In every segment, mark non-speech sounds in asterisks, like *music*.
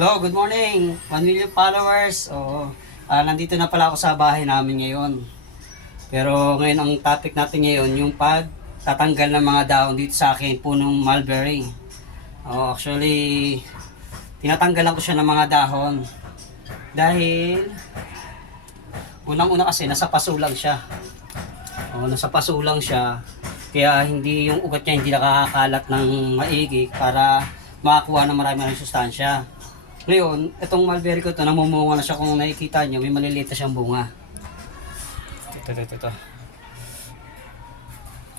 Hello, good morning. 1 million followers. Oo. Ah, nandito na pala ako sa bahay namin ngayon. Pero ngayon ang topic natin ngayon, yung pagtatanggal ng mga dahon dito sa akin, punong mulberry. Oh, actually, tinatanggalan ko siya ng mga dahon. Dahil, unang-una kasi, nasa paso lang siya. Oh, nasa paso lang siya. Kaya hindi yung ugat niya hindi nakakalat ng maigi para makakuha ng marami ng sustansya. Ngayon, itong mulberry ko to, namumunga na siya kung nakikita niyo, may maliliit na siyang bunga. Ito, ito, ito.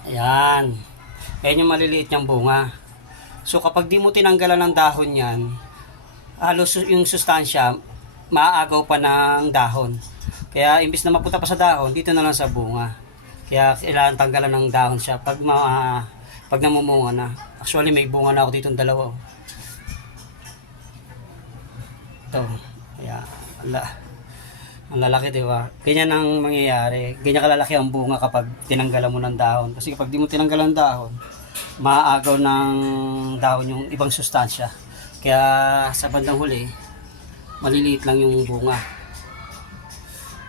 Ayan. Ayan yung maliliit niyang bunga. So kapag di mo tinanggalan ng dahon yan, halos yung sustansya, maaagaw pa ng dahon. Kaya imbis na mapunta pa sa dahon, dito na lang sa bunga. Kaya kailangan tanggalan ng dahon siya pag ma, pag namumunga na. Actually may bunga na ako dito dalawa. Ito. Kaya, ala. Ang lalaki, di ba? Ganyan ang mangyayari. Ganyan kalalaki ang bunga kapag tinanggalan mo ng dahon. Kasi kapag di mo tinanggalan ng dahon, maaagaw ng dahon yung ibang sustansya. Kaya sa bandang huli, maliliit lang yung bunga.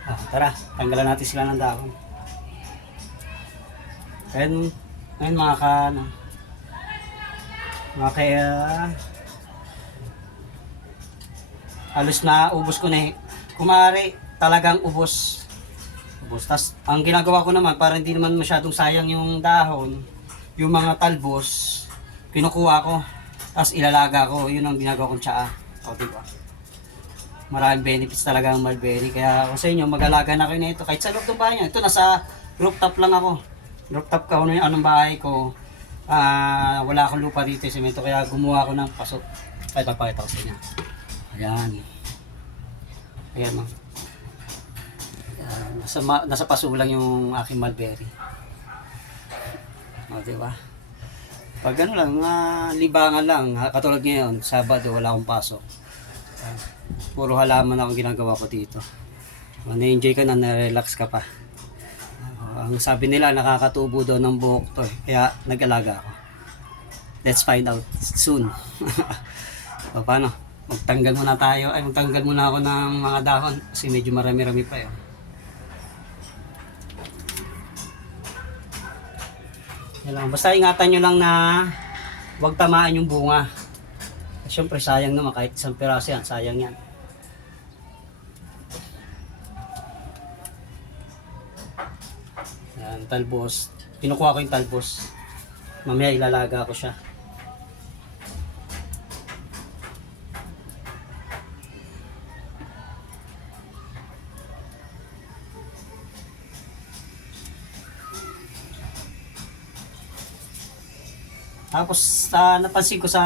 Ah, tara, tanggalan natin sila ng dahon. Ngayon, ngayon mga ka, ano, mga kaya, halos na ubos ko na eh. Kumari, talagang ubos. Ubos. Tas, ang ginagawa ko naman, para hindi naman masyadong sayang yung dahon, yung mga talbos, kinukuha ko. Tapos ilalaga ko, yun ang ginagawa kong tsaa. O, diba? Maraming benefits talaga ang mulberry. Kaya ako sa inyo, mag-alaga na kayo nito. Kahit sa loob ng bahay nyo. Ito, nasa rooftop lang ako. Rooftop ka, ano yung anong bahay ko. Ah, wala akong lupa dito, semento. Kaya gumawa ako ng pasok. Ay, papakita ko sa inyo. Ayan. Ayan, no. Ayan, nasa, nasa paso yung aking mulberry. O, di ba? Pag ano lang, ah, libangan lang. Katulad ngayon, Sabado, wala akong pasok. Puro halaman ako ginagawa ko dito. Uh, na-enjoy ka na, na-relax ka pa. Ah, ang sabi nila, nakakatubo daw ng buhok to. eh. Kaya nag-alaga ako. Let's find out soon. *laughs* o paano? Magtanggal muna tayo. Ay, magtanggal muna ako ng mga dahon. Kasi medyo marami-rami pa yun. Yan lang. Basta ingatan nyo lang na huwag tamaan yung bunga. Siyempre sayang naman kahit isang piraso yan, sayang yan. Yan, talbos. Kinukuha ko yung talbos. Mamaya ilalaga ko siya. Tapos sa napansin ko sa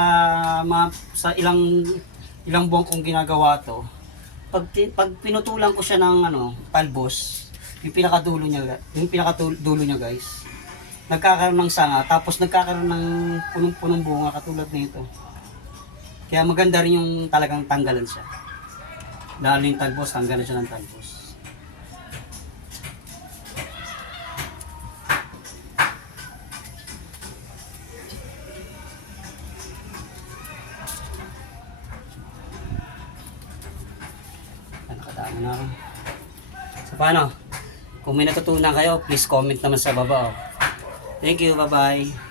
mga, sa ilang ilang buwan kong ginagawa to, pag pag pinutulan ko siya ng ano, talbos, yung pinakadulo niya, yung pinakadulo niya guys, nagkakaroon ng sanga, tapos nagkakaroon ng punong-punong bunga katulad nito. Kaya maganda rin yung talagang tanggalan siya. Lalo yung talbos, tanggalan siya ng talbos. Ako. So paano? Kung may natutunan kayo, please comment naman sa baba. oh. Thank you, bye-bye.